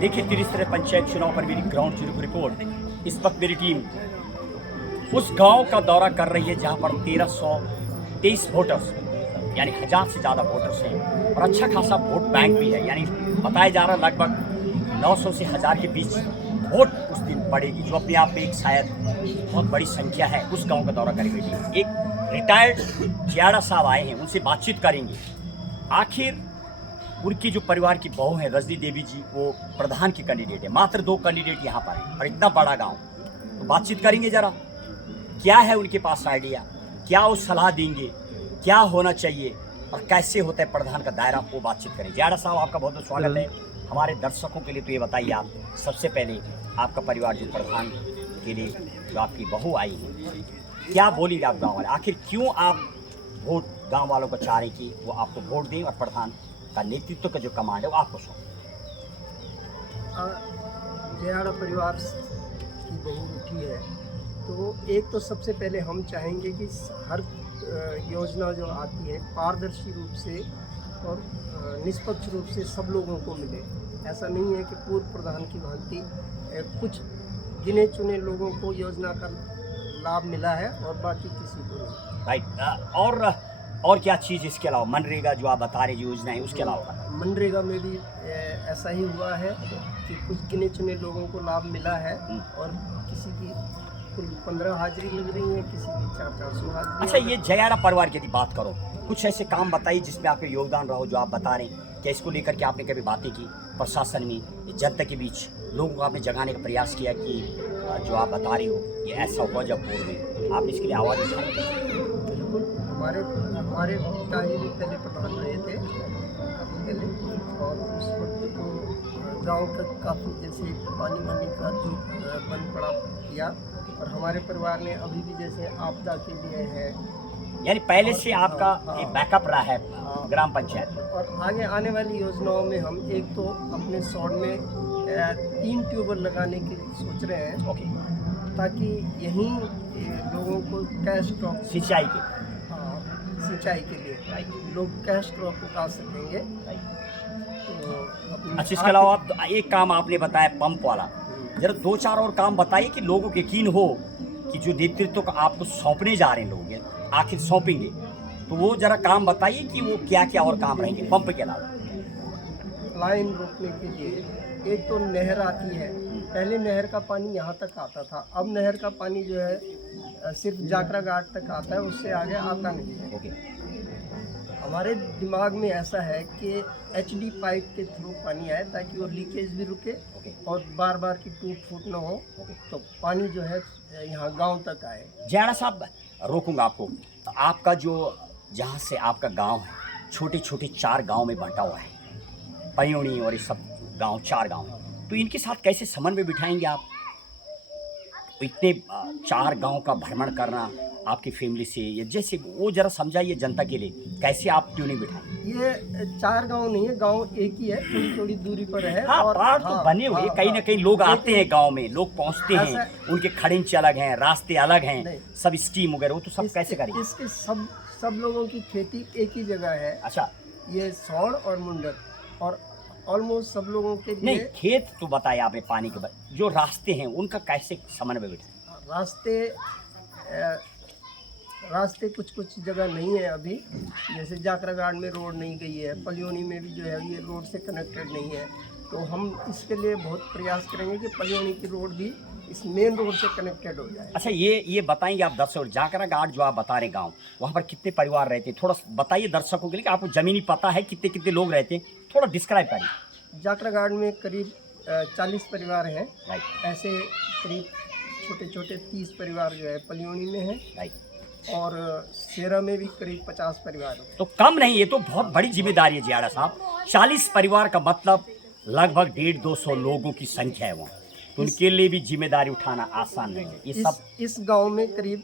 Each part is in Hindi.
देखिए तिरिस्तरे पंचायत चुनाव पर मेरी ग्राउंड जीरो की रिपोर्ट। इस वक्त मेरी टीम उस गांव का दौरा कर रही है जहां पर 1323 वोटर्स यानी 1000 से ज़्यादा वोटर्स हैं और अच्छा खासा वोट बैंक भी है। यानी बताया जा रहा है लगभग 900 से 1000 के बीच वोट उस दिन पड़ेगी, जो अपने आप में एक शायद बहुत बड़ी संख्या है। उस गांव का दौरा करेंगे टीम। एक रिटायर्ड जियाड़ा साहब आए हैं, उनसे बातचीत करेंगे। आखिर उनकी जो परिवार की बहू है रजनी देवी जी, वो प्रधान की कैंडिडेट है। मात्र 2 कैंडिडेट यहाँ पर हैं और इतना बड़ा गांव, तो बातचीत करेंगे जरा। क्या है उनके पास आइडिया, क्या वो सलाह देंगे, क्या होना चाहिए और कैसे होता है प्रधान का दायरा, वो बातचीत करें। जियाड़ा साहब आपका बहुत बहुत स्वागत है। हमारे दर्शकों के लिए तो ये बताइए आप सबसे पहले, आपका परिवार जो प्रधान के लिए जो आपकी बहू आई है, क्या बोलेंगे आप गाँव वाले, आखिर क्यों आप वोट गाँव वालों को चाह रहे कि वो आपको वोट दें और प्रधान का नेतृत्व का जो कमांड है वो आपको सौंप। जियाड़ा परिवार की बहू उठी है तो एक तो सबसे पहले हम चाहेंगे कि हर योजना जो आती है पारदर्शी रूप से और निष्पक्ष रूप से सब लोगों को मिले। ऐसा नहीं है कि पूर्व प्रधान की भांति कुछ गिने चुने लोगों को योजना का लाभ मिला है और बाकी किसी को नहीं। राइट। और क्या चीज़ इसके अलावा, मनरेगा जो आप बता रहे योजना है उसके अलावा? मनरेगा में भी ऐसा ही हुआ है कि कुछ गिने चुने लोगों को लाभ मिला है और किसी की कुल 15 हाजिरी लग रही है, किसी की 400 हाजिरी। अच्छा, ये जियाड़ा परिवार की यदि बात करो, कुछ ऐसे काम बताइए जिसमें आपका योगदान रहो, जो आप बता रहे हैं। क्या इसको लेकर के आपने कभी बातें की प्रशासन में, जनता के बीच लोगों को आपने जगाने का प्रयास किया कि जो आप बता रहे हो ये ऐसा हुआ जब बोल रहे आपने इसके लिए आवाज़ उठाई? बिल्कुल, हमारे पिताजी भी पहले प्रधान रहे थे काफ़ी पहले, और उस वक्त तो गांव का काफ़ी जैसे पानी वानी का जो बंद पड़ा किया, और हमारे परिवार ने अभी भी जैसे आपदा के लिए है, यानी पहले से आपका एक बैकअप रहा है ग्राम पंचायत में। और आगे आने वाली योजनाओं में हम एक तो अपने सौड़ में 3 ट्यूबवेल लगाने की सोच रहे हैं। ओके, ताकि यहीं लोगों को कैश क्रॉप सिंचाई के, सिंचाई के लिए लोग कैश क्रॉप उगा सकेंगे। तो अच्छा, इसके अलावा आप एक काम आपने बताया पंप वाला, जरा 2-4 और काम बताइए कि लोगों को यकीन हो कि जो नेतृत्व का आपको सौंपने जा रहे हैं लोग, आखिर सौंपेंगे, तो वो जरा काम बताइए कि वो क्या क्या और काम रहेंगे पंप के अलावा। लाइन रोकने के लिए एक तो नहर आती है, पहले नहर का पानी यहाँ तक आता था, अब नहर का पानी जो है सिर्फ जाकरा घाट तक आता है, उससे आगे आता नहीं है। ओके। हमारे दिमाग में ऐसा है कि एचडी पाइप के थ्रू पानी आए ताकि वो लीकेज भी रुके और बार बार की टूट फूट ना हो, तो पानी जो है यहाँ गांव तक आए। जियाड़ा साहब, रोकूंगा आपको। आपका जो जहाँ से आपका गांव है, छोटे छोटे 4 गांव में बांटा हुआ है, पयोनी और ये सब गांव 4 गांव, तो इनके साथ कैसे समन्वय बिठाएंगे आप? इतने 4 गांव का भ्रमण करना आपकी फैमिली से, या जैसे वो जरा समझाइए जनता के लिए, कैसे आप ट्यूनिंग बिठाएंगे? ये 4 गांव नहीं है, गांव एक ही है, थोड़ी थोड़ी दूरी पर है। हाँ, और पहाड़ तो बने हुए, कहीं ना कहीं लोग आते हैं गांव में, लोग पहुंचते हैं, उनके खड़ेंच अलग हैं, रास्ते अलग हैं, सब स्कीम वगैरह, वो तो सब कैसे करेंगे? इसके सब लोगों की खेती एक ही जगह है। अच्छा, ये सौड़ और मुंडर, और ऑलमोस्ट सब लोगों के लिए। नहीं, खेत तो बताए आपने, पानी के बाद जो रास्ते हैं उनका कैसे समन्वय बिठाएं? रास्ते कुछ जगह नहीं है अभी, जैसे जाकरा घाट में रोड नहीं गई है, पलियोनी में भी जो है ये रोड से कनेक्टेड नहीं है, तो हम इसके लिए बहुत प्रयास करेंगे कि पलियोनी की रोड भी इस मेन रोड से कनेक्टेड हो जाए। अच्छा, ये बताएंगे आप दर्शकों, जाकरा घाट जो आप बता रहे गांव, वहाँ पर कितने परिवार रहते हैं, थोड़ा बताइए दर्शकों के लिए कि आपको ज़मीनी पता है कितने कितने लोग रहते हैं, थोड़ा डिस्क्राइब करिए। जाकरा घाट में करीब 40 परिवार हैं। राइट। ऐसे करीब छोटे छोटे 30 परिवार जो है पलियोनी में है। राइट। और सेरा में भी करीब 50 परिवार हैं। तो कम नहीं, ये तो बहुत बड़ी जिम्मेदारी है जियाड़ा साहब। 40 परिवार का मतलब लगभग 150-200 लोगों की संख्या है वहाँ, तो उनके लिए भी जिम्मेदारी उठाना आसान नहीं है। ये सब इस गांव में करीब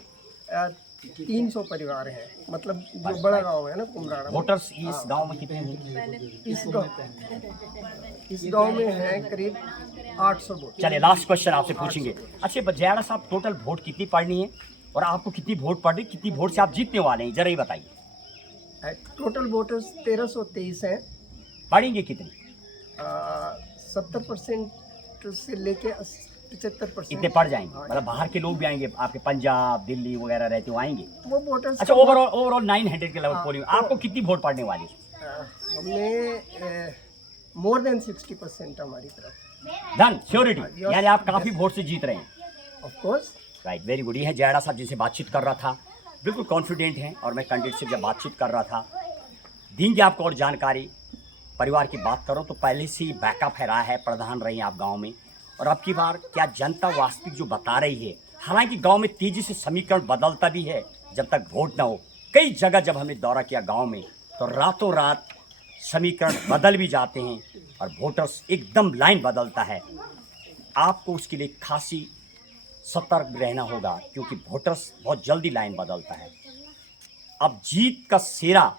300 परिवार हैं, मतलब जो बड़ा गांव है ना कुमराड़ा। वोटर्स इस गांव में कितने हैं? इस गांव में हैं करीब 800 वोट। चलिए, लास्ट क्वेश्चन आपसे पूछेंगे। अच्छा जियाड़ा साहब, टोटल वोट कितनी पड़नी है और आपको कितनी वोट पड़ रही, कितनी वोट से आप जीतने वाले हैं, जरा ये बताइए। टोटल वोटर्स 1323 हैं। पड़ेंगे कितनी? 70% से लेके 75%। इतने पड़ जाएंगे, हाँ, मतलब बाहर के लोग भी आएंगे, आपके पंजाब दिल्ली वगैरह रहते हो आएंगे। वो वोटर्स अच्छा, ओवरऑल 900 के लगभग हाँ, पोलिंग, तो- आपको कितनी वोट पड़ने वाली? हमने मोर देन 60% हमारी तरफ। डन, श्योरिटी, Yes, यानी आप काफी yes. वोट से जीत रहे हैं। Of course. Right, very good. ये है जयड़ा साहब जिनसे बातचीत कर रहा था, बिल्कुल कॉन्फिडेंट हैं। और मैं कैंडिडेट से जब बातचीत कर रहा था, देंगे आपको और जानकारी। परिवार की बात करो तो पहले से ही बैकअप है, रहा है, प्रधान रही हैं आप गांव में। और अब की बार क्या जनता वास्तविक जो बता रही है, हालांकि गांव में तेजी से समीकरण बदलता भी है जब तक वोट ना हो। कई जगह जब हमने दौरा किया गांव में तो रातों रात समीकरण बदल भी जाते हैं और वोटर्स एकदम लाइन बदलता है। आपको उसके लिए खासी सतर्क रहना होगा क्योंकि वोटर्स बहुत जल्दी लाइन बदलता है। अब जीत का सेहरा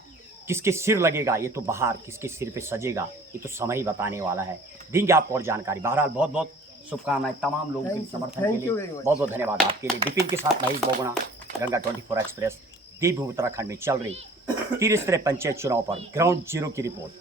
किसके सिर लगेगा, ये तो बाहर किसके सिर पे सजेगा, ये तो समय ही बताने वाला है। देंगे आपको और जानकारी। बहरहाल बहुत बहुत शुभकामनाएं तमाम लोगों के समर्थन के Thank you लिए। very much. बहुत बहुत धन्यवाद आपके लिए। विपिन के साथ महेश बोगुणा, गंगा 24 एक्सप्रेस, देवभूमि उत्तराखंड में चल रही 33 पंचायत चुनाव पर ग्राउंड जीरो की रिपोर्ट।